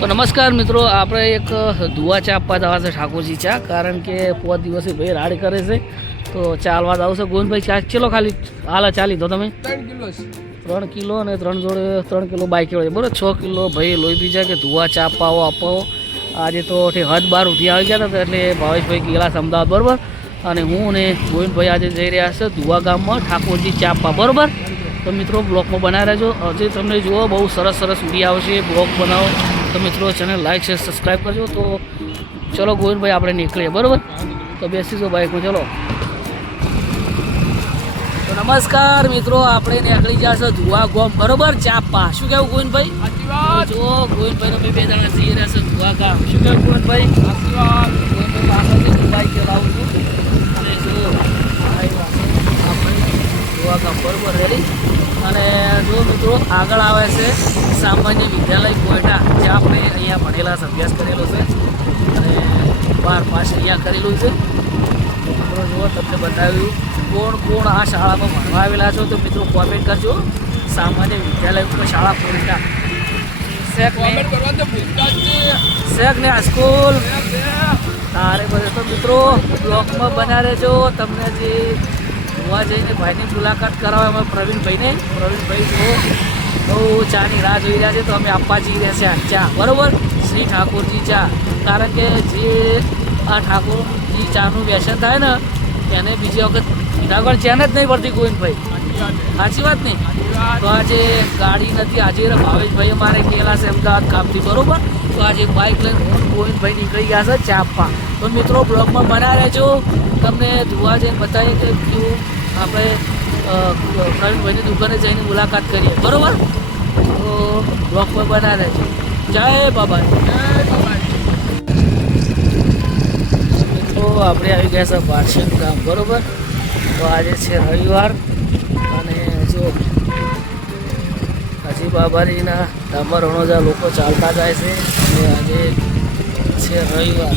તો નમસ્કાર મિત્રો આપણે એક દુવા ચા આપવા જવા છે ઠાકોરજી ચા કારણ કે પોત દિવસે ભાઈ રાડ કરે છે. તો ચાલવા જાવ છે. ગોવિંદભાઈ ચા ચેલો ખાલી? હાલ ચાલી દો તમે? ત્રણ કિલો ત્રણ કિલો અને ત્રણ જોડે ત્રણ કિલો બાઈક કિલો બરાબર છ કિલો ભાઈ લોહી પીજા કે ધુવા ચા અપાવો અપાવો. આજે તો હદ બાર ઉઠી આવી ગયા હતા એટલે ભાવેશભાઈ ગયેલા અમદાવાદ બરાબર? અને હું અને ગોવિંદભાઈ આજે જઈ રહ્યા છે ધુવા ગામમાં ઠાકોરજી ચા આપવા બરાબર? તો મિત્રો બ્લોગમાં બનાવી રહેજો. હજી તમને જુઓ બહુ સરસ સરસ વીડિયો આવશે. બ્લોગ બનાવો. તો મિત્રો ચેનલ લાઈક છે સબસ્ક્રાઈબ કરજો. તો ચલો ગોવિંદભાઈ આપણે નીકળીએ બરાબર? તો બેસીશું બાઇકમાં ચલો. તો નમસ્કાર મિત્રો આપણે નીકળી છે ધુઆ ગોમ બરોબર? ચાપા શું કેવું ગોવિંદભાઈ? જો ગોવિંદભાઈ અમે બે જણા જઈ રહ્યા છે ધુઆ ગામ. શું કેવું ગોવિંદભાઈ. ગોવિંદભાઈ પાછળથી હું ચલાવું છું. અને જો આપણે ધુઆ ગામ બરોબર? રેડી અને જો મિત્રો આગળ આવે છે સામાન્ય વિદ્યાલય કોયટા જ્યાં આપણે અહીંયા ભણેલા છે અભ્યાસ કરેલો છે અને બાર પાસ અહીંયા કરેલું છે. મિત્રો જુઓ તમને બતાવ્યું કોણ કોણ આ શાળામાં ભણવા આવેલા છો તો મિત્રો કોમેન્ટ કરજો. સામાન્ય વિદ્યાલય ઉપર શાળા કોયટા શેખ ને કરવા સ્કૂલ. તારે બધે તો મિત્રો બ્લોકમાં બના રહેજો. તમને જે જોવા જઈને ભાઈની મુલાકાત કરાવવા એમાં પ્રવીણભાઈને. પ્રવીણભાઈ જો બહુ ચાની રાહ જોઈ રહ્યા છે તો અમે આપવા જઈ રહ્યા છે ચા. બરોબર? શ્રી ઠાકોરજી ચા. કારણ કે જે આ ઠાકોરજી ચાનું વ્યસન થાય ને, એને બીજી વખત પીધા ચેન જ નહીં પડતી ગોવિંદભાઈ. સાચી વાત. સાચી વાત ને સાચી વાત. તો આજે ગાડી નથી, આજે ભાવેશભાઈ અમારે ગયેલા છે અમદાવાદ કામથી બરોબર? તો આજે બાઇક લઈને ગોવિંદભાઈ નીકળી ગયા છે ચા આપવા. તો મિત્રો બ્લોગમાં બના રહેજો. તમને ધુવા જઈને બતાવીએ કે કેવું આપણે પ્રવીણભાઈની દુકાને જઈને મુલાકાત કરીએ. બરોબર? તો બ્લોક પર બનાવે રહેજો જય બાબા તો આપણે આવી ગયા છે વાર્ષિક ગામ, બરોબર? તો આજે છે રવિવાર અને જો હજી બાબારીના ડામર રણોજા લોકો ચાલતા જાય છે, અને આજે છે રવિવાર.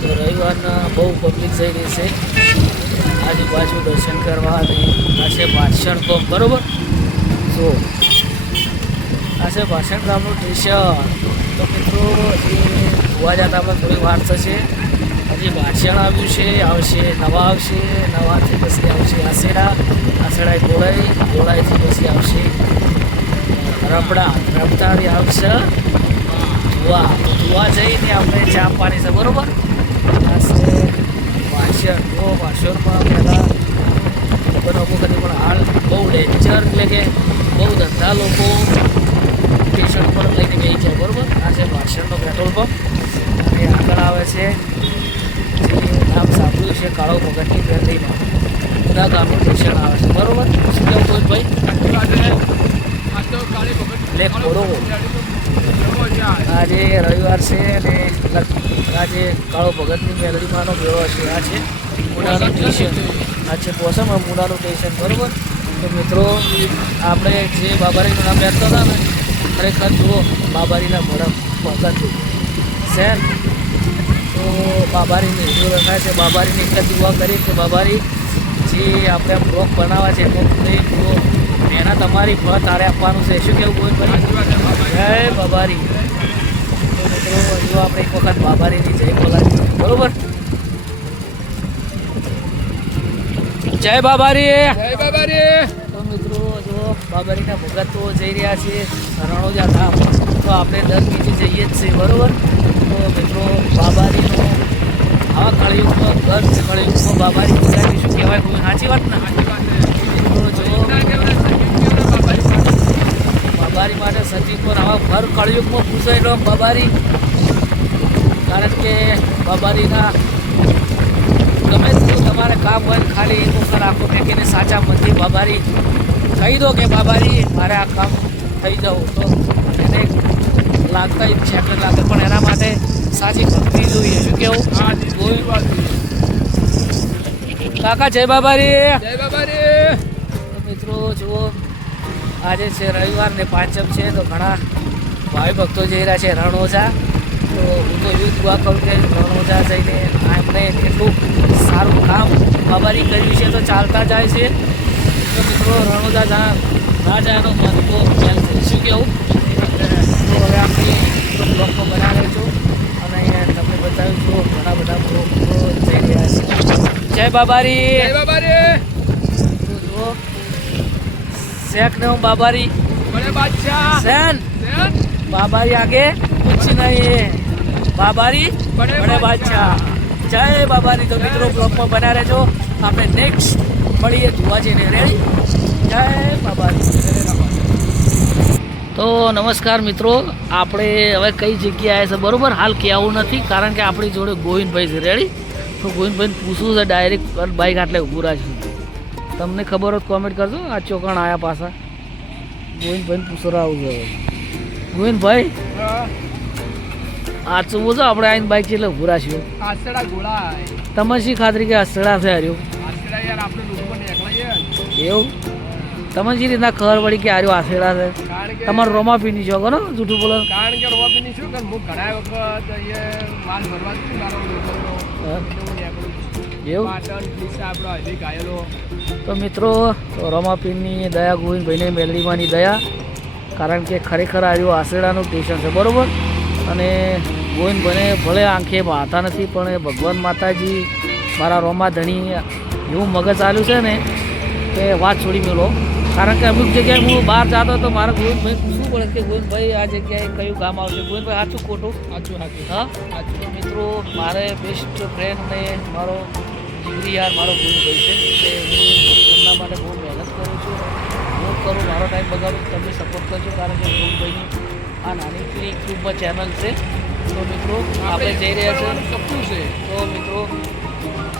તો રવિવારના બહુ પબ્લિક જઈ રહી છે. આજુબાજુ દર્શન કરવા અને આ છે પાર્શન ગામ બરોબર? જો, આ પાર્શન ગામનું સ્ટેશન તો મિત્રો, હજી જોવા જતા પણ થોડી વાર થશે. હજી ભાષણ આવ્યું છે, આવશે, નવા આવશે, નવાથી પછી આવશે આસેડા આસેડા ગોળાઈ ગોળાઈથી પછી આવશે રબડા રબડાથી આવશે. ધુવા ધોવા જઈને આપણે ચા પાણી છે, બરોબર? છે. તો જો પહેલાં અમુક હતી પણ હાલ બહુ ડેન્જર એટલે કે બહુ ધંધા લોકો સ્ટેશન પર લઈને ગઈ છે બરાબર? આ છે વાસણનો પેટ્રોલ પંપ. અને આગળ આવે છે. નામ સાંભળ્યું છે કાળો ભગતની પેરલીમાં બધા ગામનું સ્ટેશન આવે છે બરોબર? શું કેવું ભાઈ? એટલે વાત આજે રવિવાર છે અને આજે કાળો ભગતની મેલડીમાંનો મેળો છે આ છે મુડાનું સ્ટેશન આ છે પોસમ મુડાનું સ્ટેશન બરોબર? તો મિત્રો, આપણે જે બાબારીનું નામ લેતા હતા ને, ખરેખર જુઓ, બાબારીના ભડક ભગત શેર તો બાબારીની હિન્દુ રખાય છે, બાબારીની એક જ દુઆ કરી કે બાબારી જે આપણે બ્લોક બનાવવા છે, એમાં જુઓ મહેનત તમારી ફળ તારે આપવાનું છે. શું કેવું કોઈ. જય બાબારી મિત્રો જો આપણે એક વખત બાબારીની જય બોલાવી બરોબર? જય બાબારી જય બાબારી તો મિત્રો જો બાબારીના ભગત તો જઈ રહ્યા છે. રણોજા ધામ. તો આપણે દર બીજે જઈએ જ છીએ બરોબર? તો મિત્રો બાબારીનો આવા કળિયુગમાં દર કળિયુગમાં બાબારી ગુજરાતી શું કહેવાય કોઈ સાચી વાત ને? સાચી વાત. બાબારી માટે સચિન પર આવા ભર કળયુગમાં પૂછાયેલો બાબારી. કારણ કે બાબારીના ગમે તેટલું તમારે કામ હોય ખાલી એક વખત આંખો ફેંકીને સાચા મનથી બબારી કહી દો કે બાબારી મારે આ કામ થઈ જવું. તો એને લાગતા જ સેકન્ડ લાગે. પણ એના માટે સાચી ભક્તિ જોઈએ. શું કેવું? છે. કાકા જય બાબારી. જય બાબારી. મિત્રો જુઓ. આજે છે રવિવાર ને પાંચમ છે, તો ઘણા ભાઈ ભક્તો જઈ રહ્યા છે રણોજા. તો હું તો યુદ્ધ દુઆ કરું કે રણોજા જઈને એમને એટલું સારું કામ બાબારી કર્યું છે તો ચાલતા જાય છે. તો મિત્રો, રણોજા જા ના જાય એનો મન તો ફેલ થઈ શું કેવું? તો હવે આપણી બ્લોકમાં બનાવે છું અને તમને બતાવ્યું છું, ઘણા બધા લોકો જઈ રહ્યા છે. જય બાબારી! જય બાબા રે તો જુઓ શેખ ને હું બાબારી. સેન બાબારી આગે कुछ નહીં. બાબારી બડે બાદશાહ. જય બાબારી. તો મિત્રો બ્લોગમાં બના રહેજો આપણે નેક્સ્ટ મળીએ ધુવાજીને રેડી જય બાબારી. તો નમસ્કાર મિત્રો. આપણે હવે કઈ જગ્યાએ છે બરોબર? હાલ કહેવું નથી કારણ કે આપણી જોડે ગોવિંદભાઈ છે. રેડી તો ગોવિંદભાઈને પૂછવું છે ડાયરેક્ટ બાઇક આટલે ઊભું રાખશું તમને ખબર હોત કોમેન્ટ કરજો. આ ચોકણ આયા પાછા. ગોવિંદભાઈ પૂછરા આવું છે ગોવિંદભાઈ? આ તો છે? આપણે આઈને બાઇક એટલે ભૂરા છીએ આસડા ગોળા તમે શી ખાતરી કે આસડા છે હાર્યો આસડા યાર આપણે લોકો નીકળીએ એવું? તમને જે રીતના ખબર પડી કે આર્યો આસેડા છે તમારો રોમા પીની છો ને? જૂઠું બોલો. કારણ કે રોબીની શું કર હું ઘણા વખત એ માલ ભરવા છું મારો છું. એવું? પાટણ પ્લીસ આપણો હજી ઘાયલો તો મિત્રો રોમાપીનની દયા ગોવિંદભાઈને મેલડીમાંની દયા કારણ કે ખરેખર આવ્યું આશેડાનું સ્ટેશન છે બરાબર? અને ગોવિંદભાઈને ભલે આંખે માતા નથી પણ ભગવાન માતાજી મારા રોમા ધણી એવું મગજ આલ્યું છે ને કે વાત છોડી મેલો. કારણ કે અમુક જગ્યાએ હું બહાર જતો તો મારા ગોવિંદભાઈ પૂછવું પડે કે ગોવિંદભાઈ આ જગ્યાએ કયું કામ આવશે ગોવિંદભાઈ સાચું ખોટું? સાચું સાચું હા? સાચું મિત્રો મારે બેસ્ટ ફ્રેન્ડ ને મારો યાર મારો ગુરુભાઈ છે. કે હું એમના માટે બહુ મહેનત કરું છું. હું કરું મારો ટાઈમ બગાડું તમે સપોર્ટ કરજો કારણ કે ગુરુભાઈની આ નાની પેલી યુટ્યુબમાં ચેનલ છે. તો મિત્રો આપણે જઈ રહ્યા છે સપનું છે. તો મિત્રો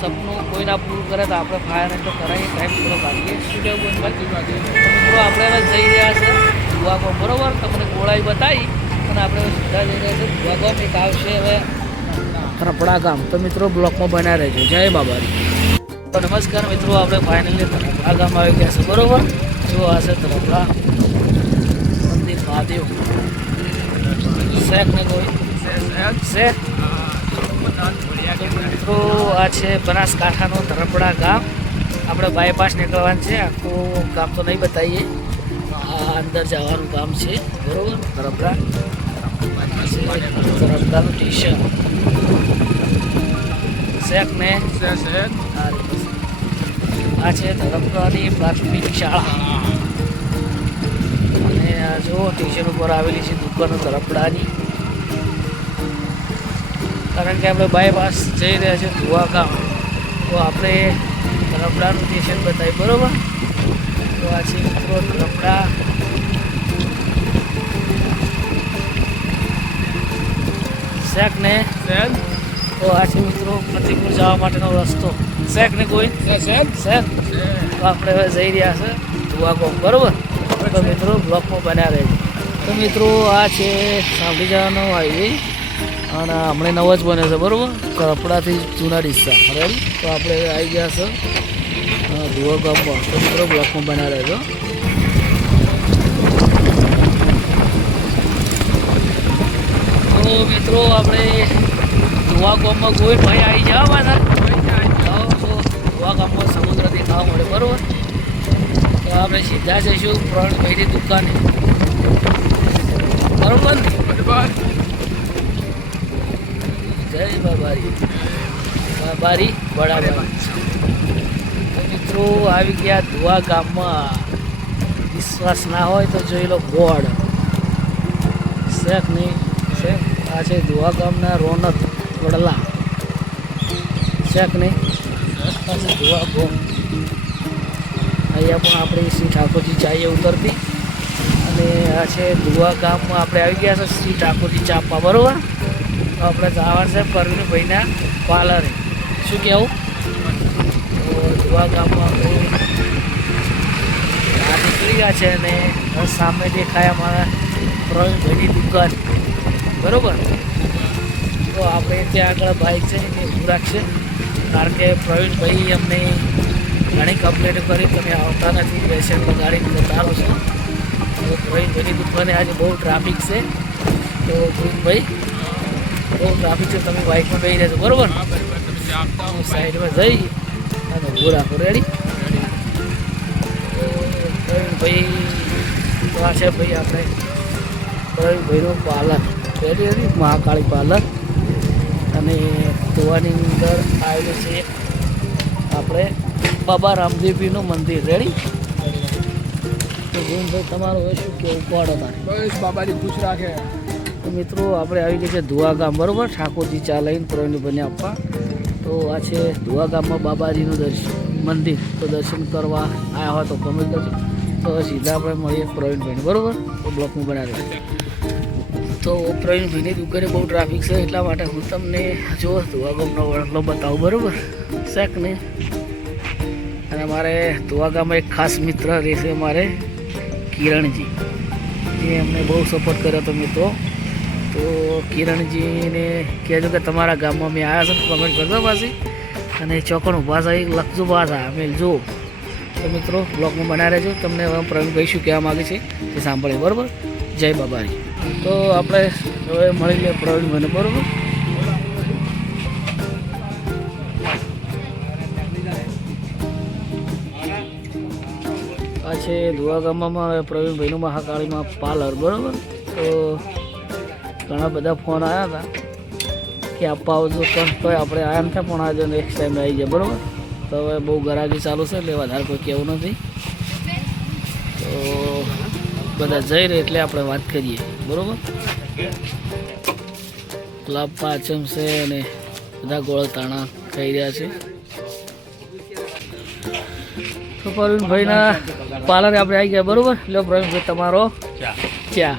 સપનું કોઈ ના પૂરું કરે તો આપણે ફાયર તો કરાવીએ ટાઈમ થોડો કાઢીએ. શું કહેવું બાકી છે. મિત્રો આપણે હવે જઈ રહ્યા છે દુવાગો બરોબર તમને ગોળાઈ બતાવી અને આપણે સીધા જઈ રહ્યા છે દુવાગો એક આવશે હવે થરપડા ગામ. તો મિત્રો, બ્લોકમાં બન્યા રહેજો. જય બાબારી તો નમસ્કાર મિત્રો, આપણે ફાઇનલી ખરપડા ગામ આવી ગયા છે બરોબર? જો આ છે ખરપડા મંદિર મહાદેવ. શેખ ને કોઈ? શેખ? મિત્રો, આ છે બનાસકાંઠાનું ધરપડા ગામ. આપણે બાયપાસ નીકળવાનું છે. આખું ગામ તો નહીં બતાવીએ. આ અંદર જવાનું ગામ છે. બરોબર? ધરપડા ધરપડાનું સ્ટેશન શેખ ને. આ છે ધરપડાની પ્રાથમિક શાળા. અને આ જો સ્ટેશન ઉપર આવેલી છે દુકાનો ધરપડાની કારણ કે આપણે બાયપાસ જઈ રહ્યા છીએ ધુવા ગામ તો આપણે ધરપડાનું સ્ટેશન બતાવી બરોબર? તો આ છે મિત્રો ધરપડા શેખ ને સેન તો આ છે મિત્રો ફતેપુર જવા માટેનો રસ્તો. શેખ ને કોઈ? શેખ તો આપણે હવે જઈ રહ્યા છે ધુવાગો બરોબર? તો મિત્રો બ્લોકમાં બન્યા રહે તો મિત્રો આ છે સાંભળી જવાનો હાઈવે અને હમણાં નવો જ બન્યો છે બરાબર? કપડાથી જૂના ડિસ્સા બરાબર તો આપણે આવી ગયા છે ધુવા ગામમાં. તો મિત્રો બ્લોકમાં બન્યા રહેજો. તો મિત્રો આપણે ધુવા ગામમાં કોઈ ભાઈ આવી જવા પાછા. ગોવા ગામમાં સમુદ્ર દેખાવા મળે, બરોબર? તો આપણે સીધા જઈશું પ્રવીણભાઈની દુકાને. બરોબર જય બાબારી. બાબારી બડાબારી મિત્રો, આવી ગયા ધુવા ગામમાં. વિશ્વાસ ના હોય તો જોઈ લો બોર્ડ શેખ નહીં. આ છે ધુવા ગામના રોનક વડલા. શેખ નહીં? દુહા ગોમ. અહીંયા પણ આપણે શ્રી ઠાકોરજી ચાઈએ ઉતરતી. અને આ છે ધુવા ગામમાં આપણે આવી ગયા છે શ્રી ઠાકોરજી ચાપવા, બરોબર? તો આપણે જવાનું છે પરવીનભાઈના પાર્લરે. શું કહેવું? તો ધુવા ગામમાં આપણે નીકળી ગયા છે અને સામે દેખાય અમારા પ્રવીણભાઈની દુકાન. બરોબર? તો આપણે ત્યાં આગળ બાઇક છે એ ઊભું રાખશે. કારણ કે પ્રવીણભાઈ અમને ઘણી કમ્પ્લેટ કરી તમે આવતા નથી પેશન્ટ બગાડીને જતા રહો છો. તો પ્રવીણભાઈની દુકાને આજે બહુ ટ્રાફિક છે. તો પ્રવીણભાઈ બહુ ટ્રાફિક છે તમે બાઇકમાં બેસી રહ્યા છો બરાબર? હું સાઈડમાં જઈ અને ઊભું રાખો રેડી પ્રવીણભાઈ તો આ છે ભાઈ આપણે પ્રવીણભાઈનું પાલન પહેરી હતી મહાકાળી પાર્લર. અને ધોવાની અંદર આવેલું છે આપણે બાબા રામદેવજીનું મંદિર. રેડી તો ગોવિંદભાઈ તમારું હોય શું કેવું પાડો તારે? બસ બાબાજી ખુશ રાખે. તો મિત્રો આપણે આવી ગઈ છે ધુવા ગામ બરોબર? ઠાકોરજી ચા લઈને બને આપવા. તો આ છે ધુવા ગામમાં બાબાજીનું દર્શન મંદિર. તો દર્શન કરવા આવ્યા હોય તો ગમે કરજો તો સીધા આપણે મળીએ પ્રવીણભાઈને બરોબર? તો બ્લોકમાં બનાવી તો પ્રવીણભાઈની દુકાને બહુ ટ્રાફિક છે, એટલા માટે હું તમને જો ધુવા ગામનો વળલો બતાવું, બરાબર? શેક નહીં અને મારે ધુવા ગામમાં એક ખાસ મિત્ર રહેશે મારે કિરણજી. જે એમને બહુ સપોર્ટ કર્યો હતો મિત્રો. તો કિરણજીને કહેજો કે તમારા ગામમાં મેં આવ્યા છે કમેન્ટ કરજો પાછી અને ચોકણ ઊભા થાય, લખજો ભાષા અમે જો તો મિત્રો બ્લોગમાં બનાવી રહેજો. તમને પ્રવીણભાઈ શું કહેવા માગે છે તે સાંભળે, બરાબર? જય બાબાજી તો આપણે હવે મળી લઈએ પ્રવીણભાઈને બરાબર? આ છે ધુવા ગામમાં હવે પ્રવીણભાઈનું મહાકાળીમાં પાર્લર, બરાબર? તો ઘણા બધા ફોન આવ્યા હતા કે આપવા આવજો તો આપણે આવ્યા નથી, પણ આજે નેક્સ્ટ ટાઈમ આવી જાય, બરાબર? તો હવે બહુ ગરાગી ચાલુ છે, એટલે વધારે કોઈ કહેવું નથી. તો બધા જઈ રહે એટલે આપણે વાત કરીએ. બરાબર? લાભ પાચમ છે અને બધા ગોળ તાણા થઈ રહ્યા છે. તો પ્રવીણભાઈના પાર્લરે આપણે આવી ગયા બરાબર? લો પ્રવીણભાઈ તમારો ચા.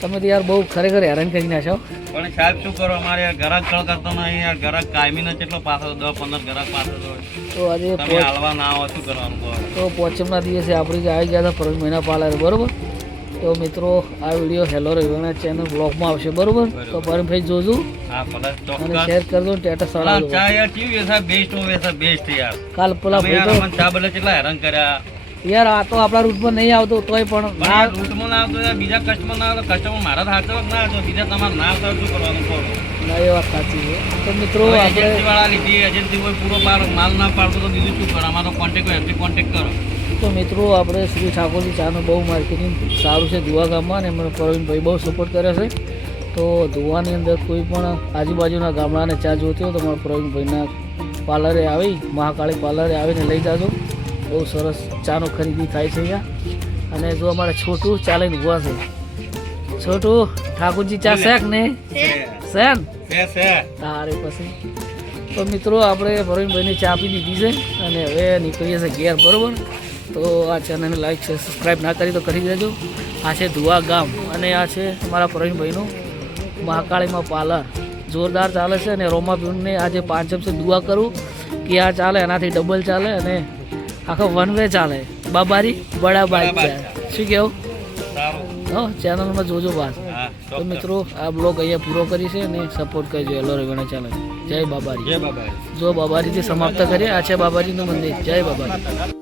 તમે તો યાર બહુ ખરેખર હેરાન કરી નાખ્યો પણ સાહેબ શું કરો? અમારે ઘરાક કળ કરતો નહીં યાર ઘરાક કાયમી નો કેટલો પાછો દસ પંદર ઘરાક પાછો તો આજે હાલવા ના આવો શું કરવાનું તો પોચમના દિવસે આપણે આવી ગયા હતા પ્રવીણભાઈના પાર્લર બરાબર? તો મિત્રો આ વીડિયો હેલો રવિવારના ચેનલ બ્લોગમાં આવશે બરોબર? તો પરમભાઈ જોજો અને શેર કરજો સ્ટેટસ ભલા ચા યાર કેવી વેસા બેસ્ટ વેસા બેસ્ટ યાર. કાલ પોલા ભાઈ તો ચા બદલે કેટલા હેરાન કર્યા. યાર આ તો આપણા રૂટમાં નહીં આવતો તોય પણ ના રૂટ રૂટમાં ના આવતો બીજા કસ્ટમર ના આવતો કસ્ટમર મારા હાથે ના આવતો બીજા તમારે ના આવતા શું કરવાનું કહો? ના એ વાત સાચી છે. તો મિત્રો એજન્સી વાળા લીધી એજન્સી કોઈ પૂરો પાર માલ ના પાડતો તો બીજું શું કરો? અમારો કોન્ટેક્ટ હોય એમથી કોન્ટેક્ટ કરો. તો મિત્રો આપણે શ્રી ઠાકોરજી ચાનું બહુ માર્કેટિંગ સારું છે ધુવા ગામમાં અને એમને પ્રવીણભાઈ બહુ સપોર્ટ કરે છે. તો ધુવાની અંદર કોઈ પણ આજુબાજુના ગામડાને ચા જોતી હોય તો મારા પ્રવીણભાઈના પાર્લરે આવી મહાકાળી પાર્લરે આવીને લઈ જાજો. બહુ સરસ ચાનો ખરીદી થાય છે અહીંયા. અને જો અમારે છોટું ચાલીને ઊભા છે. છોટું ઠાકોરજી ચા શેક ને? શેન? તારે પછી. તો મિત્રો આપણે પ્રવીણભાઈની ચા આપી દીધી છે અને હવે નીકળીએ છીએ ઘેર બરોબર? તો આ ચેનલને લાઈક છે સબસ્ક્રાઈબ ના કરી તો કરી દેજો. આ છે ધુવા ગામ અને આ છે અમારા પ્રવીણભાઈનું મહાકાળીમાં પાર્લર. જોરદાર ચાલે છે અને રોમાપીને આજે પાંચમ છે. દુઆ કરું કે આ ચાલે એનાથી ડબલ ચાલે અને આખો વન વે ચાલે. બાબારી બડા બાઈક બડા શું કેવું? હા ચેનલમાં જોજો વાત. તો મિત્રો આ બ્લોગ અહીંયા પૂરો કરી છે અને સપોર્ટ કરજો. એલો રવિના ચેનલ જય બાબારી. જય બાબા જો બાબારીથી સમાપ્ત કરીએ આ છે બાબાજીનું મંદિર. જય બાબાજી